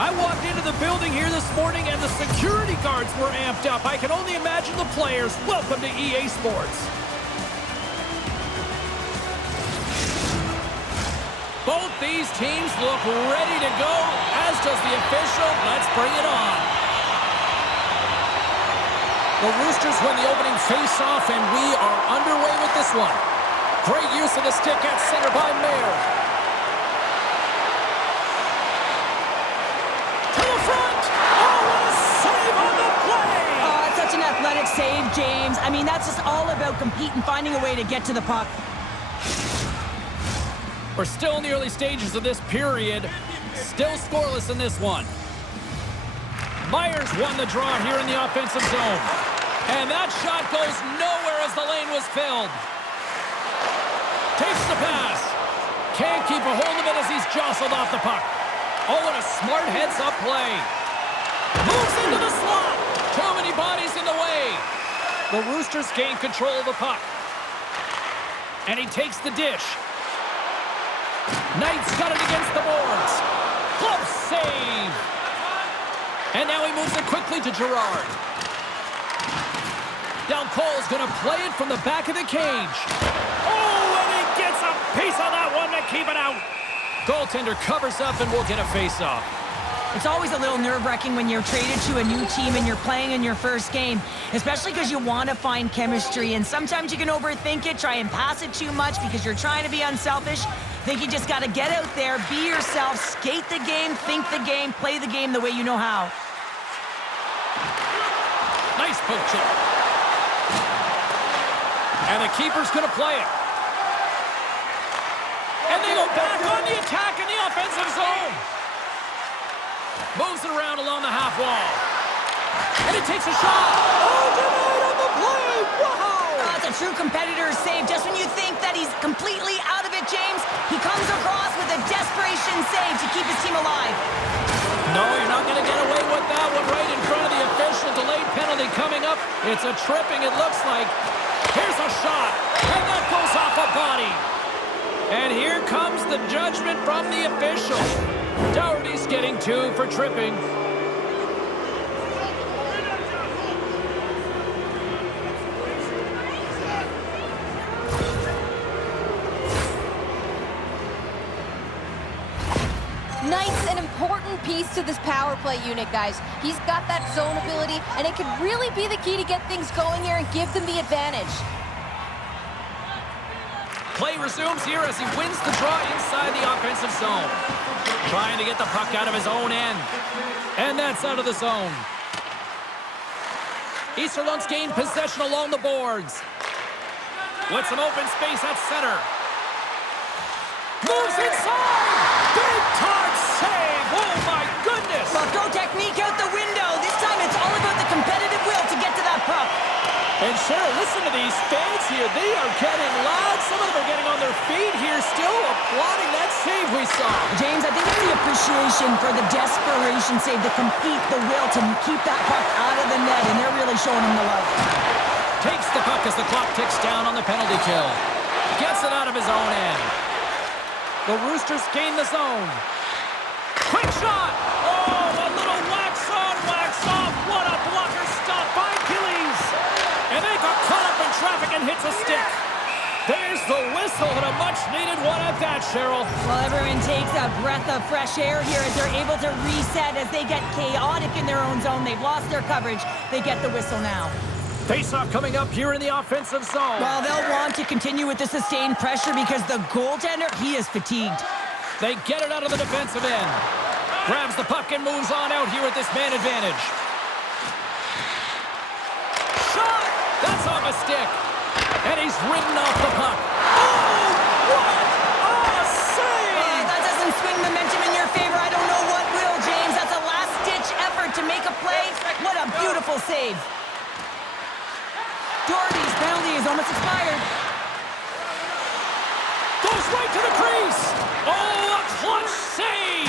I walked into the building here this morning and the security guards were amped up. I can only imagine the players. Welcome to EA Sports. Both these teams look ready to go, as does the official. Let's bring it on. The Roosters win the opening face-off, and we are underway with this one. Great use of the stick at center by Mayer. To the front! Oh, what a save on the play! Oh, it's such an athletic save, James. I mean, that's just all about competing, finding a way to get to the puck. We're still in the early stages of this period. Still scoreless in this one. Myers won the draw here in the offensive zone. And that shot goes nowhere as the lane was filled. Takes the pass. Can't keep a hold of it as he's jostled off the puck. Oh, what a smart heads-up play. Moves into the slot. Too many bodies in the way. The Roosters gain control of the puck. And he takes the dish. Knight's got it against the boards. Glove save. And now he moves it quickly to Gerard. Down Cole's going to play it from the back of the cage. Oh, and he gets a piece of that one to keep it out. Goaltender covers up and we'll get a face-off. It's always a little nerve-wracking when you're traded to a new team and you're playing in your first game, especially because you want to find chemistry, and sometimes you can overthink it, try and pass it too much because you're trying to be unselfish. I think you just got to get out there, be yourself, skate the game, think the game, play the game the way you know how. Nice poke check. And the keeper's going to play it. And they go back on the attack in the offensive zone. Moves it around along the half wall. And he takes a shot. Oh, denied on the play. Wow. It's a true competitor's save. Just when you think that he's completely out of it, James, he comes across with a desperation save to keep his team alive. No, you're not going to get away with that one right in front of the official. Delayed penalty coming up. It's a tripping, it looks like. Here's a shot. And that goes off a body. And here comes the judgment from the official. Dougherty's getting 2 for tripping. Knight's an important piece to this power play unit, guys. He's got that zone ability, and it could really be the key to get things going here and give them the advantage. Play resumes here as he wins the draw inside the offensive zone. Trying to get the puck out of his own end. And that's out of the zone. Iserlohn's gained possession along the boards. With some open space at center. Moves inside! Big time save! Oh my goodness! Well, throw technique out the window. This time it's all about the competitive will to get to that puck. And Cheryl, listen to these fans here. They are getting loud. Some of them are getting on their feet here, still applauding that save we saw. James, I think it's the appreciation for the desperation save, to compete, the will to keep that puck out of the net, and they're really showing him the love. Takes the puck as the clock ticks down on the penalty kill. Gets it out of his own end. The Roosters gain the zone. Quick shot! Oh, a little wax on, wax off. What a blocker stop by Gillies. And they got caught up in traffic and hits a stick. There's the whistle and a much-needed one at that, Cheryl. Well, everyone takes a breath of fresh air here as they're able to reset as they get chaotic in their own zone. They've lost their coverage. They get the whistle now. Face-off coming up here in the offensive zone. Well, they'll want to continue with the sustained pressure because the goaltender, he is fatigued. They get it out of the defensive end. Grabs the puck and moves on out here with this man advantage. Shot! That's off a stick. And he's ridden off the puck. Oh, what a save! That doesn't swing momentum in your favor. I don't know what will, James. That's a last-ditch effort to make a play. What a beautiful save. Dougherty's penalty is almost expired. Goes right to the crease. Oh, a clutch save.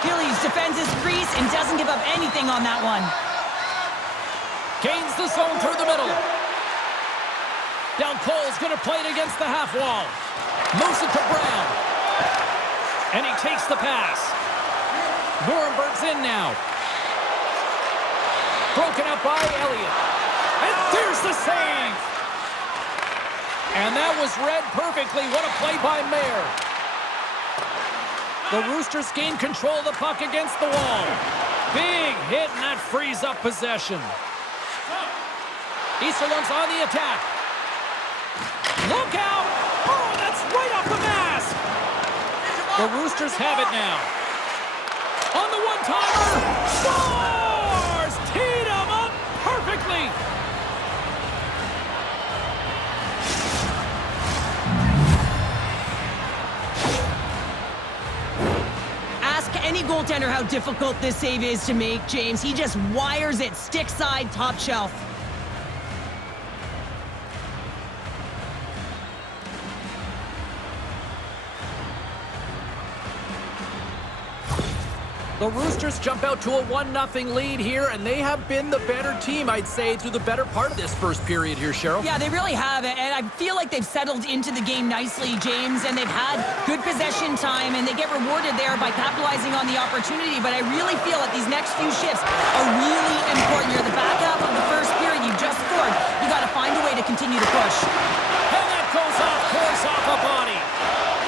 Gillies defends his crease and doesn't give up anything on that one. Gains the zone through the middle. Down Cole's going to play it against the half wall. Moves it to Brown. And he takes the pass. Nürnberg's in now. Broken up by Elliott. And there's the save! And that was read perfectly. What a play by Mayer. The Roosters gain control of the puck against the wall. Big hit, and that frees up possession. Iserlohn's on the attack. Look out! Oh, that's right off the mask! The Roosters have it now. On the one-timer, scores! Teed him up perfectly! Ask any goaltender how difficult this save is to make, James. He just wires it stick side, top shelf. The Roosters jump out to a 1-0 lead here, and they have been the better team, I'd say, through the better part of this first period here, Cheryl. Yeah, they really have, and I feel like they've settled into the game nicely, James, and they've had good possession time, and they get rewarded there by capitalizing on the opportunity, but I really feel that these next few shifts are really important. You're the back half of the first period, you just scored. You got to find a way to continue to push. And that goes off course off a body.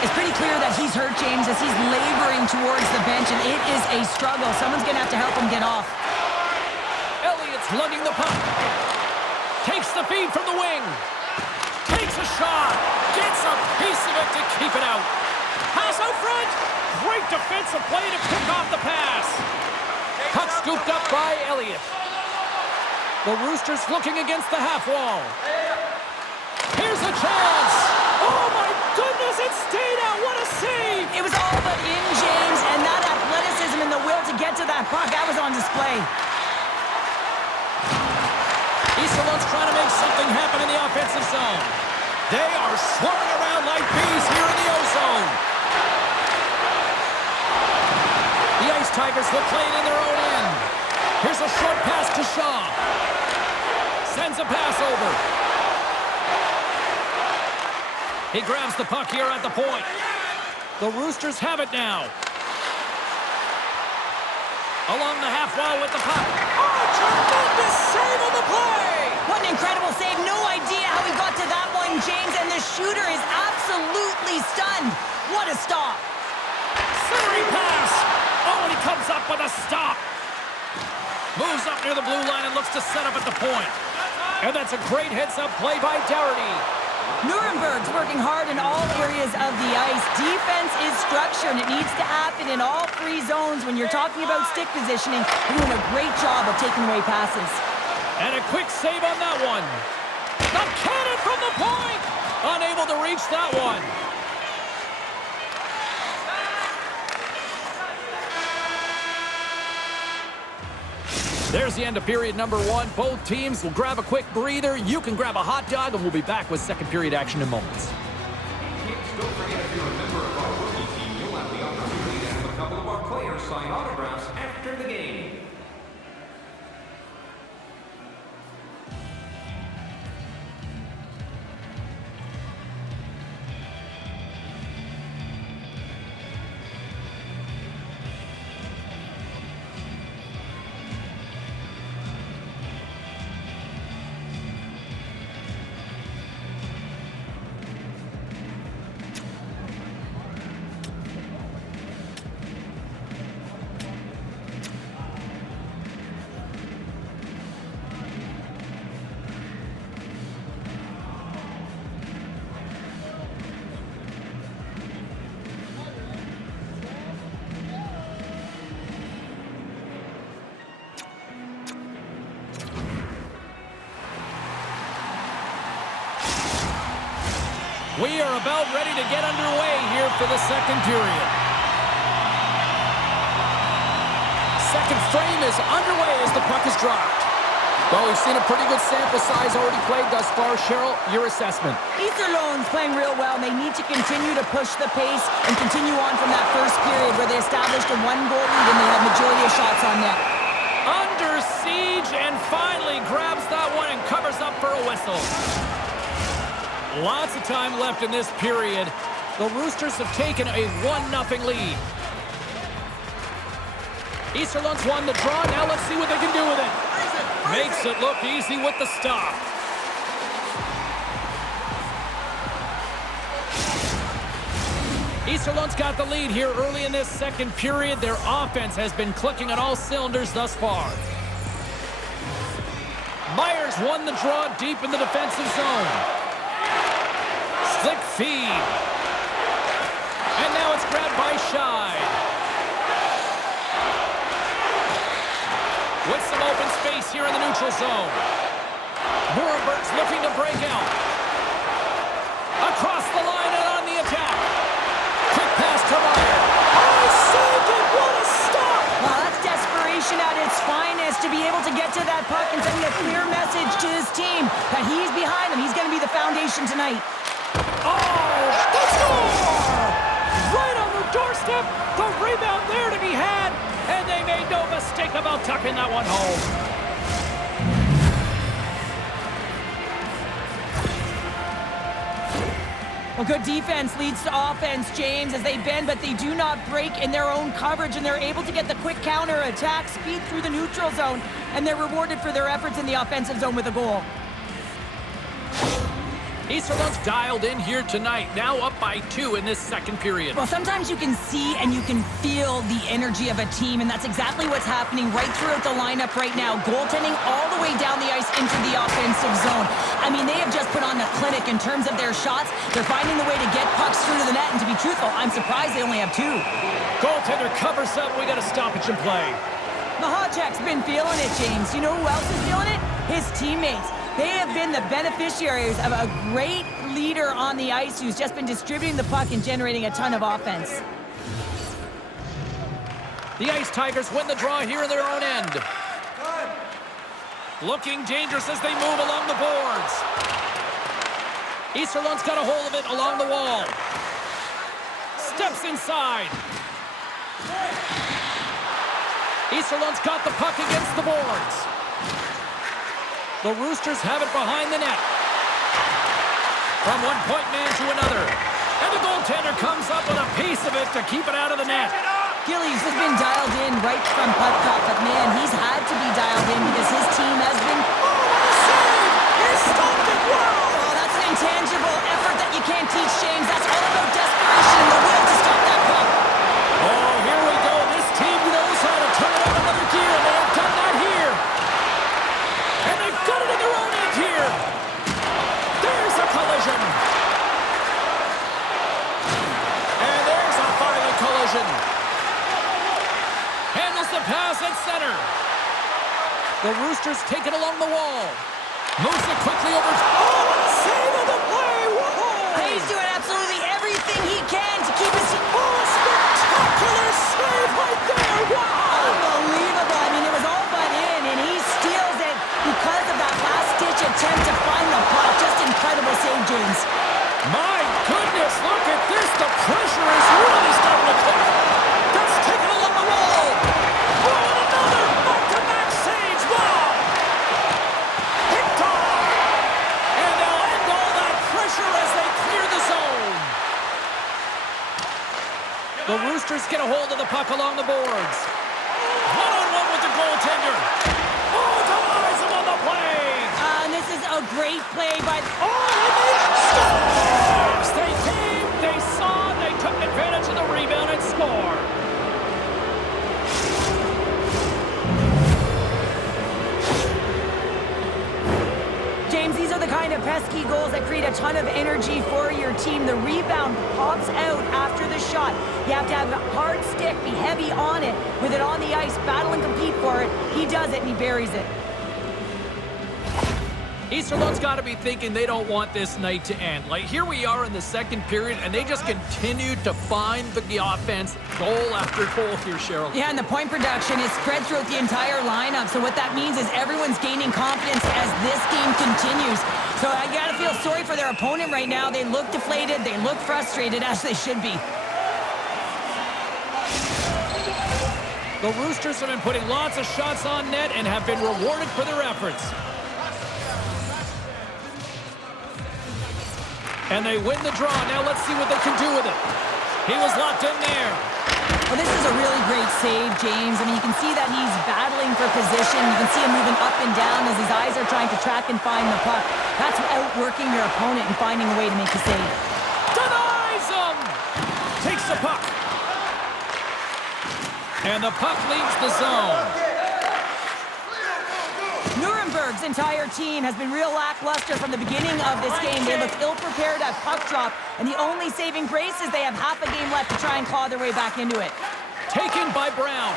It's pretty clear that he's hurt, James, as he's laboring towards the bench, and it is a struggle. Someone's going to have to help him get off. Elliott's lugging the puck. Takes the feed from the wing. Takes a shot. Gets a piece of it to keep it out. Pass out front. Great defensive play to pick off the pass. Puck scooped up by Elliott. The Roosters looking against the half wall. Here's a chance. Oh, my goodness, it stayed out. What a save. It was all but in, James, and that athleticism and the will to get to that puck, that was on display. Iserlohn's trying to make something happen in the offensive zone. They are swarming around like bees here in the O-zone. The Ice Tigers will play it in their own end. Here's a short pass to Shaw. Sends a pass over. He grabs the puck here at the point. The Roosters have it now. Along the half wall with the puck. Oh, tremendous save on the play! What an incredible save. No idea how he got to that one, James, and the shooter is absolutely stunned. What a stop. Centering pass. Oh, and he comes up with a stop. Moves up near the blue line and looks to set up at the point. And that's a great heads-up play by Dougherty. Nürnberg's working hard in all areas of the ice. Defense is structure, and it needs to happen in all three zones. When you're talking about stick positioning, they're doing a great job of taking away passes. And a quick save on that one. The cannon from the point! Unable to reach that one. There's the end of period number one. Both teams will grab a quick breather. You can grab a hot dog, and we'll be back with second period action in moments. Don't forget, if you're a member of our rookie team, you'll have the opportunity to have a couple of our players sign autographs after the game. We are about ready to get underway here for the second period. Second frame is underway as the puck is dropped. Well, we've seen a pretty good sample size already played thus far. Cheryl, your assessment. Iserlohn's playing real well, and they need to continue to push the pace and continue on from that first period where they established a one-goal lead and they had majority of shots on net. Under siege, and finally grabs that one and covers up for a whistle. Lots of time left in this period. The Roosters have taken a 1-0 lead. Iserlohn's won the draw. Now let's see what they can do with it. Makes it look easy with the stop. Iserlohn's got the lead here early in this second period. Their offense has been clicking on all cylinders thus far. Myers won the draw deep in the defensive zone. Slick feed. And now it's grabbed by Scheid. With some open space here in the neutral zone. Nürnberg's looking to break out. Across the line and on the attack. Quick pass to Meyer. Oh, saved it! What a stop! Well, that's desperation at its finest to be able to get to that puck and send a clear message to his team that he's behind them. He's going to be the foundation tonight. Oh, the score! Right on the doorstep. The rebound there to be had. And they made no mistake about tucking that one home. Well, good defense leads to offense, James, as they bend, but they do not break in their own coverage, and they're able to get the quick counter-attack speed through the neutral zone, and they're rewarded for their efforts in the offensive zone with a goal. Iserlohn's dialed in here tonight, now up by 2 in this second period. Well, sometimes you can see and you can feel the energy of a team, and that's exactly what's happening right throughout the lineup right now. Goaltending all the way down the ice into the offensive zone. I mean, they have just put on a clinic in terms of their shots. They're finding the way to get pucks through to the net, and to be truthful, I'm surprised they only have 2. Goaltender covers up. We got a stoppage in play. Machacek's been feeling it, James. You know who else is feeling it? His teammates. They have been the beneficiaries of a great leader on the ice who's just been distributing the puck and generating a ton of offense. The Ice Tigers win the draw here in their own end. Looking dangerous as they move along the boards. Iserlohn's got a hold of it along the wall. Steps inside. Iserlohn's got the puck against the boards. The Roosters have it behind the net. From one point man to another. And the goaltender comes up with a piece of it to keep it out of the net. Gillies has been dialed in right from puck top, but man, he's had to be dialed in because his team has been... Oh, what a save! He stopped it well! Oh, that's an intangible effort that you can't teach, James. That's all about desperation and the will to stop that puck. Oh, here we go. This team knows how to turn it on another gear, and they have done that here. And they've got it in their own end here. There's a collision. And there's a violent collision. Handles the pass at center. The Roosters take it along the wall. Moves it quickly over. Oh, what a save of the play. Whoa. He's doing absolutely everything he can to keep his... Oh, a spectacular save right there. Wow. Unbelievable. I mean, it was all but in, and he steals it because of that last-ditch attempt to find the puck. Just incredible save, James. My goodness, look at this. The pressure is really starting to click. That's taken along the wall. Oh, and another back-to-back saves. Wow. Picked off. And they'll end all that pressure as they clear the zone. The Roosters get a hold of the puck along the boards. One-on-one with the goaltender. Oh, denies him on the play. And this is a great play by... Oh, and they scores! They came, they saw, they took advantage of the rebound and scored. James, these are the kind of pesky goals that create a ton of energy for your team. The rebound pops out after the shot. You have to have a hard stick, be heavy on it, with it on the ice, battle and compete for it. He does it, and he buries it. Iserlohn's got to be thinking they don't want this night to end. Like, here we are in the second period, and they just continue to find the offense goal after goal here, Cheryl. Yeah, and the point production is spread throughout the entire lineup. So what that means is everyone's gaining confidence as this game continues. So I got to feel sorry for their opponent right now. They look deflated. They look frustrated, as they should be. The Roosters have been putting lots of shots on net and have been rewarded for their efforts. And they win the draw. Now let's see what they can do with it. He was locked in there. Well, this is a really great save, James. I mean, you can see that he's battling for position. You can see him moving up and down as his eyes are trying to track and find the puck. That's outworking your opponent and finding a way to make the save. Denies him! Takes the puck. And the puck leaves the zone. Nürnberg's entire team has been real lackluster from the beginning of this game. They look ill-prepared at puck drop, and the only saving grace is they have half a game left to try and claw their way back into it. Taken by Brown.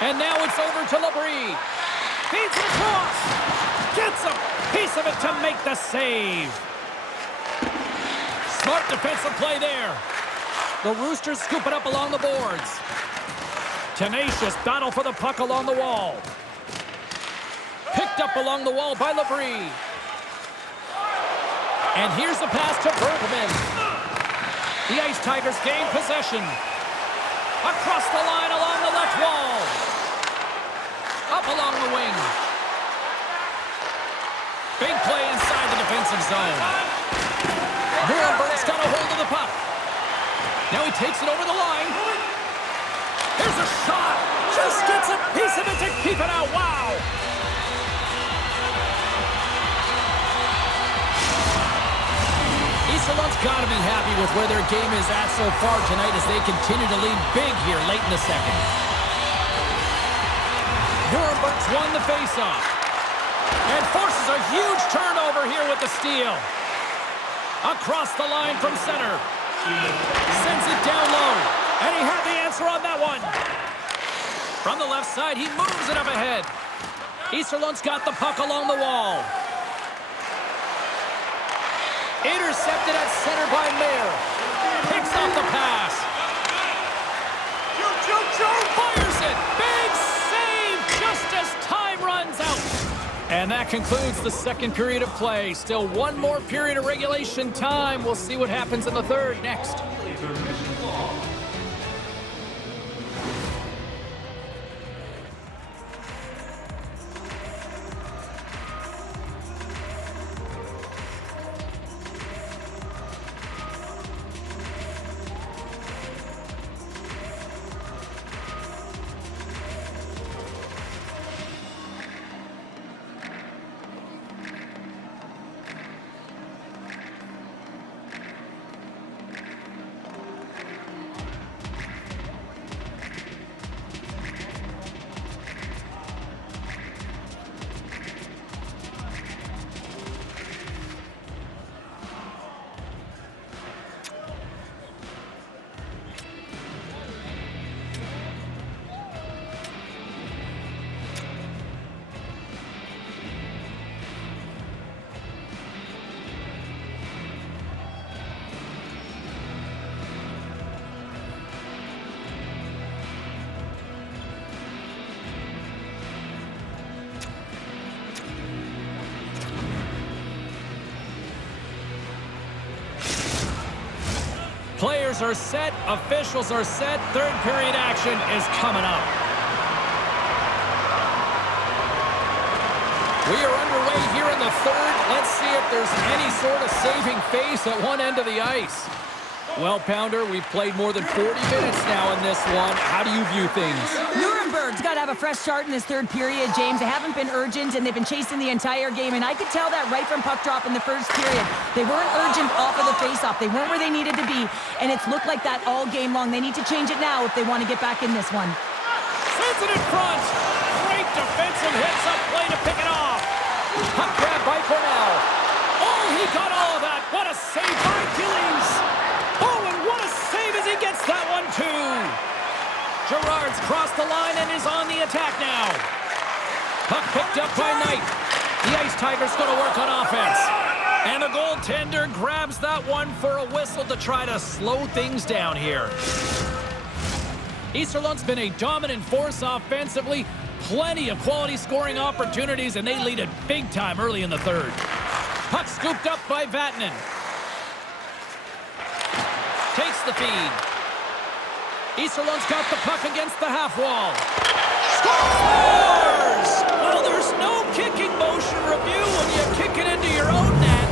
And now it's over to Labrie. Feeds it across. Gets a piece of it to make the save. Smart defensive play there. The Roosters scoop it up along the boards. Tenacious battle for the puck along the wall. Picked up along the wall by Labrie. And here's the pass to Bergman. The Ice Tigers gain possession. Across the line along the left wall. Up along the wing. Big play inside the defensive zone. Nürnberg's got a hold of the puck. Now he takes it over the line. Here's a shot. Just gets a piece of it to keep it out. Wow. Iserlohn's got to be happy with where their game is at so far tonight as they continue to lead big here late in the second. Nürnberg's won the faceoff and forces a huge turnover here with the steal. Across the line from center. Sends it down low, and he had the answer on that one. From the left side, he moves it up ahead. Iserlohn's got the puck along the wall. Intercepted at center by Mayer. Picks off the pass. Fires it. Big save just as time runs out. And that concludes the second period of play. Still one more period of regulation time. We'll see what happens in the third next. Players are set, officials are set, third period action is coming up. We are underway here in the third. Let's see if there's any sort of saving face at one end of the ice. Well, Pounder, we've played more than 40 minutes now in this one. How do you view things? Nürnberg's got to have a fresh start in this third period, James. They haven't been urgent, and they've been chasing the entire game, and I could tell that right from puck drop in the first period. They weren't urgent off of the faceoff. They weren't where they needed to be, and it's looked like that all game long. They need to change it now if they want to get back in this one. Sends it in front. Great defensive hits up play to pick it off. Puck grab by Cornell. Oh, he got all of that. What a save by Gillies. Oh, and what a save as he gets that one, too. Gerard's crossed the line and is on the attack now. Puck picked up by Knight. The Ice Tigers going to work on offense. And the goaltender grabs that one for a whistle to try to slow things down here. Iserlohn's been a dominant force offensively. Plenty of quality scoring opportunities, and they lead it big time early in the third. Puck scooped up by Vatanen. Takes the feed. Iserlohn's got the puck against the half wall. Scores! Well, there's no kicking motion review when you kick it into your own net.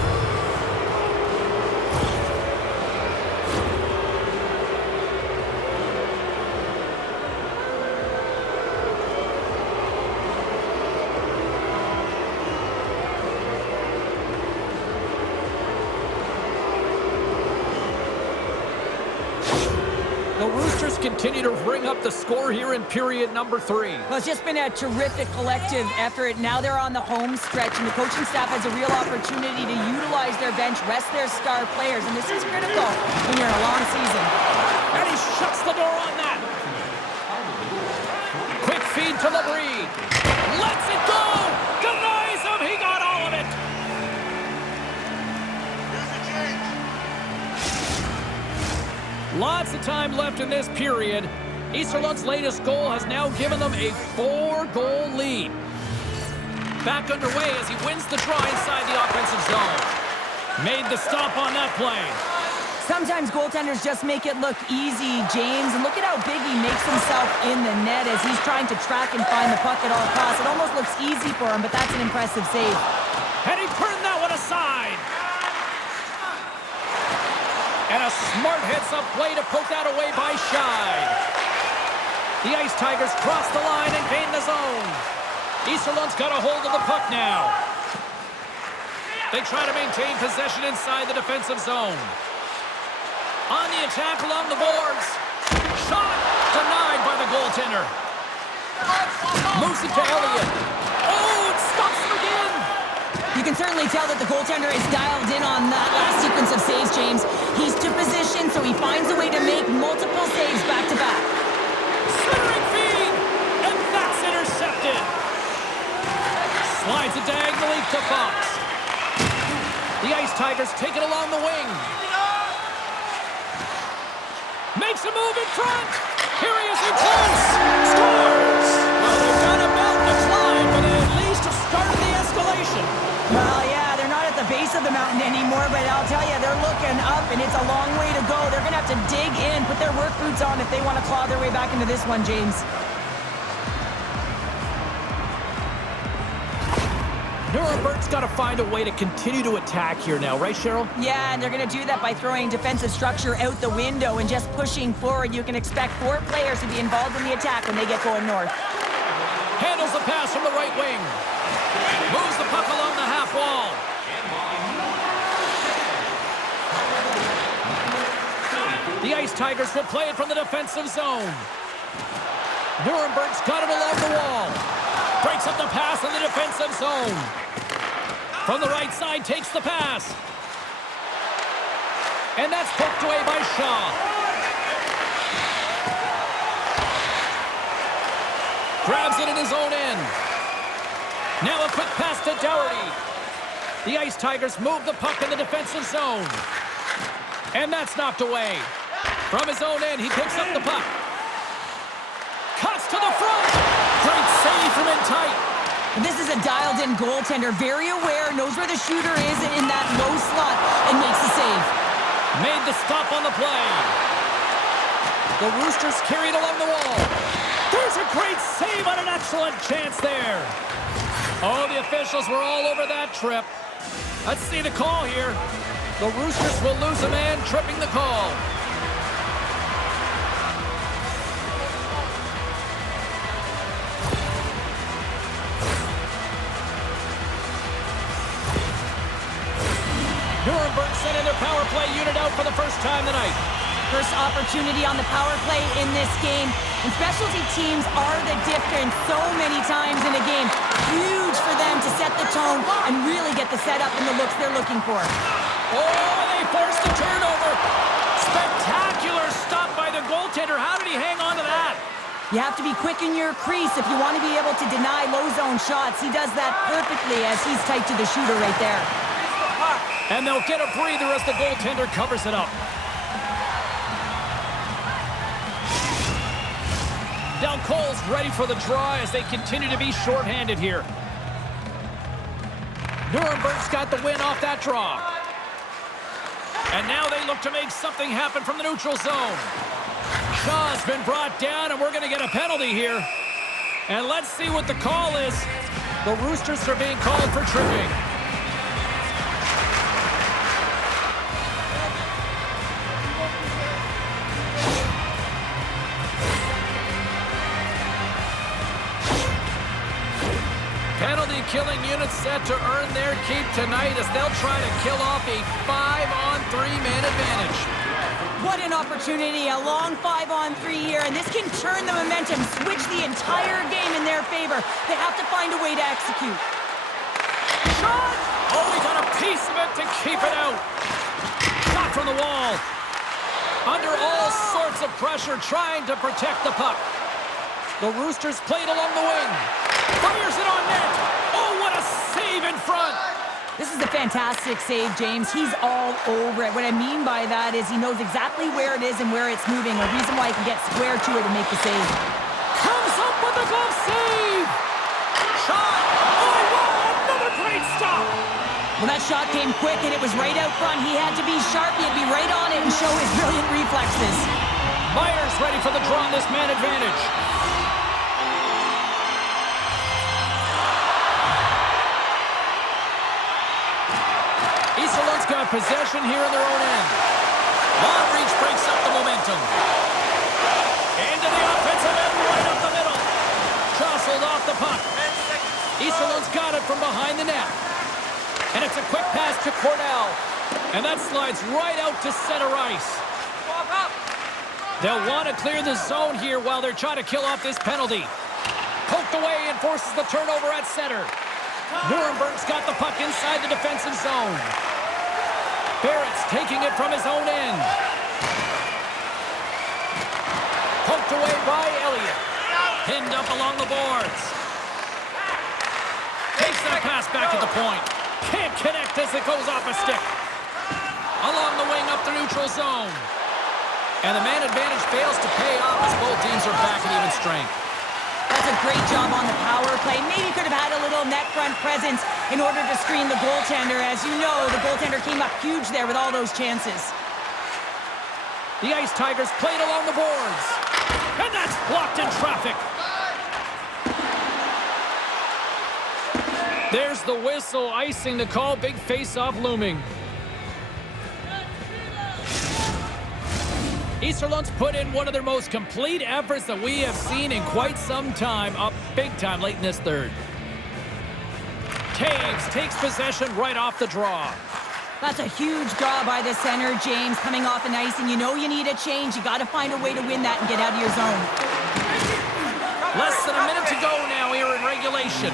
The Roosters continue to bring up the score here in period number 3. Well, it's just been a terrific collective effort. Now they're on the home stretch, and the coaching staff has a real opportunity to utilize their bench, rest their star players, and this is critical when you're in a long season. And he shuts the door on that. Quick feed to Labrie. Lets it go. Denies him. He got all of it. Lots of time left in this period. Iserlohn's latest goal has now given them a 4-goal lead. Back underway as he wins the draw inside the offensive zone. Made the stop on that play. Sometimes goaltenders just make it look easy, James. And look at how big he makes himself in the net as he's trying to track and find the puck at all costs. It almost looks easy for him, but that's an impressive save. And he turned that one aside. And a smart heads-up play to poke that away by Scheid. The Ice Tigers cross the line and gain the zone. Iserlohn's got a hold of the puck now. They try to maintain possession inside the defensive zone. On the attack along the boards. Shot denied by the goaltender. Moves it to Elliott. Oh, it stops him again. You can certainly tell that the goaltender is dialed in on that last sequence of saves, James. He's to position, so he finds a way to make multiple saves back-to-back. Centering feed, and that's intercepted. Slides it diagonally to Fox. The Ice Tigers take it along the wing. Makes a move in front. Here he is in close. Scores! Well, they've got a mountain to climb, but they at least have started the escalation. Well, yeah, they're not at the base of the mountain anymore, but I'll tell you, they're looking up, and it's a long way to go. They're going to have to dig in, put their work boots on if they want to claw their way back into this one, James. Nuremberg's got to find a way to continue to attack here now, right, Cheryl? Yeah, and they're going to do that by throwing defensive structure out the window and just pushing forward. You can expect 4 players to be involved in the attack when they get going north. Handles the pass from the right wing. Moves the puck along the half wall. The Ice Tigers will play it from the defensive zone. Nuremberg's got it along the wall. Breaks up the pass in the defensive zone. From the right side, takes the pass. And that's poked away by Shaw. Grabs it in his own end. Now a quick pass to Dougherty. The Ice Tigers move the puck in the defensive zone. And that's knocked away. From his own end, he picks up the puck. Cuts to the front. Great save from in tight. This is a dialed-in goaltender, very aware, knows where the shooter is in that low slot, and makes the save. Made the stop on the play. The Roosters carried along the wall. There's a great save on an excellent chance there. Oh, the officials were all over that trip. Let's see the call here. The Roosters will lose a man, tripping the call. Nuremberg sending their power play unit out for the first time tonight. First opportunity on the power play in this game. And specialty teams are the difference so many times in a game. Huge for them to set the tone and really get the setup and the looks they're looking for. Oh, they forced the turnover. Spectacular stop by the goaltender. How did he hang on to that? You have to be quick in your crease if you want to be able to deny low zone shots. He does that perfectly as he's tight to the shooter right there. And they'll get a breather as the goaltender covers it up. Now Cole's ready for the draw as they continue to be shorthanded here. Nuremberg's got the win off that draw. And now they look to make something happen from the neutral zone. Shaw's been brought down, and we're going to get a penalty here. And let's see what the call is. The Roosters are being called for tripping. Killing units set to earn their keep tonight as they'll try to kill off a 5-on-3 man advantage. What an opportunity, a long 5-on-3 here, and this can turn the momentum, switch the entire game in their favor. They have to find a way to execute. Shot! Oh, he got a piece of it to keep it out. Shot from the wall. Under all sorts of pressure, trying to protect the puck. The Roosters played along the wing. Fires it on net. Oh, what a save in front. This is a fantastic save, James. He's all over it. What I mean by that is he knows exactly where it is and where it's moving. A reason why he can get square to it and make the save. Comes up with a glove save. Shot. Oh, wow, another great stop. Well, that shot came quick, and it was right out front. He had to be sharp. He had to be right on it and show his brilliant reflexes. Myers ready for the draw on this man advantage. Iserlohn's got possession here in their own end. Long reach breaks up the momentum. Into the offensive end, right up the middle. Jostled off the puck. Iserlohn's got it from behind the net. And it's a quick pass to Cornell. And that slides right out to center ice. They'll want to clear the zone here while they're trying to kill off this penalty. Poked away and forces the turnover at center. Nürnberg's got the puck inside the defensive zone. Barrett's taking it from his own end. Poked away by Elliott. Pinned up along the boards. Takes that pass back at the point. Can't connect as it goes off a stick. Along the wing up the neutral zone. And the man advantage fails to pay off as both teams are back at even strength. That's a great job on the power play. Maybe could have had a little net front presence in order to screen the goaltender. As you know, the goaltender came up huge there with all those chances. The Ice Tigers played along the boards. And that's blocked in traffic. There's the whistle, icing the call, big face-off looming. Iserlohn's put in one of their most complete efforts that we have seen in quite some time, up big time late in this third. Taves takes possession right off the draw. That's a huge draw by the center, James, coming off an ice, and you know you need a change. You got to find a way to win that and get out of your zone. Less than a minute to go now here in regulation.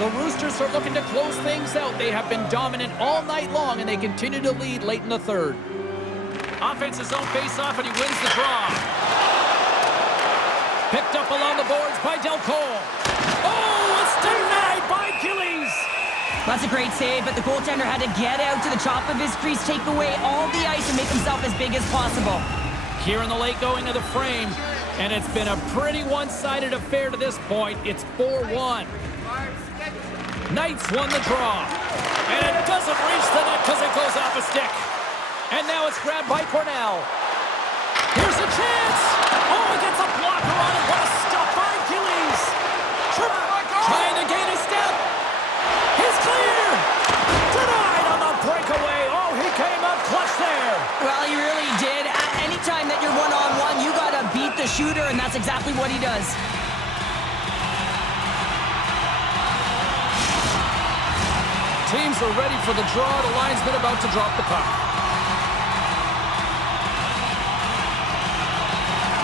The Roosters are looking to close things out. They have been dominant all night long, and they continue to lead late in the third. Offense's own face-off, and he wins the draw. Picked up along the boards by Delcole. Oh, it's denied by Gillies. That's a great save, but the goaltender had to get out to the top of his crease, take away all the ice, and make himself as big as possible. Here in the late going of the frame, and it's been a pretty one-sided affair to this point. It's 4-1. Knights won the draw. And it doesn't reach the net because it goes off a stick. And now it's grabbed by Cornell. Here's a chance. Oh, he gets a blocker on it. What a stop by Gillies. Trying to gain a step. He's clear. Denied on the breakaway. Oh, he came up clutch there. Well, he really did. Anytime that you're one-on-one, you got to beat the shooter, and that's exactly what he does. Teams are ready for the draw. The linesman about to drop the puck.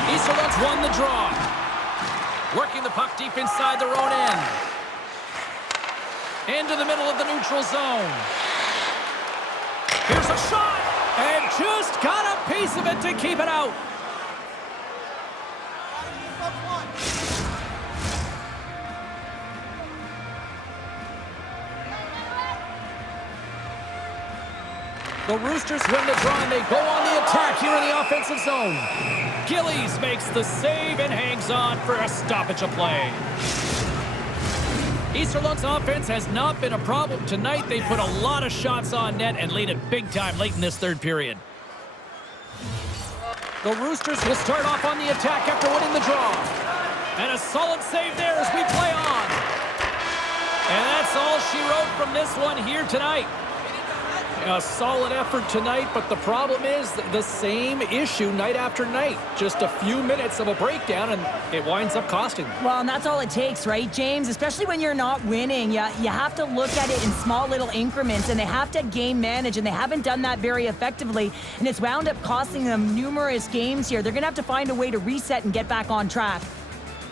Iserlohn's won the draw. Working the puck deep inside their own end. Into the middle of the neutral zone. Here's a shot. And just got a piece of it to keep it out. The Roosters win the draw, and they go on the attack here in the offensive zone. Gillies makes the save and hangs on for a stoppage of play. Iserlohn's offense has not been a problem tonight. They put a lot of shots on net and lead it big time late in this third period. The Roosters will start off on the attack after winning the draw. And a solid save there as we play on. And that's all she wrote from this one here tonight. A solid effort tonight, but the problem is the same issue night after night. Just a few minutes of a breakdown, and it winds up costing them. Well, and that's all it takes, right, James? Especially when you're not winning. You have to look at it in small little increments, and they have to game manage, and they haven't done that very effectively, and it's wound up costing them numerous games here. They're going to have to find a way to reset and get back on track.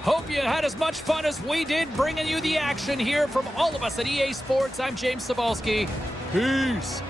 Hope you had as much fun as we did bringing you the action here from all of us at EA Sports. I'm James Cebulski. Peace.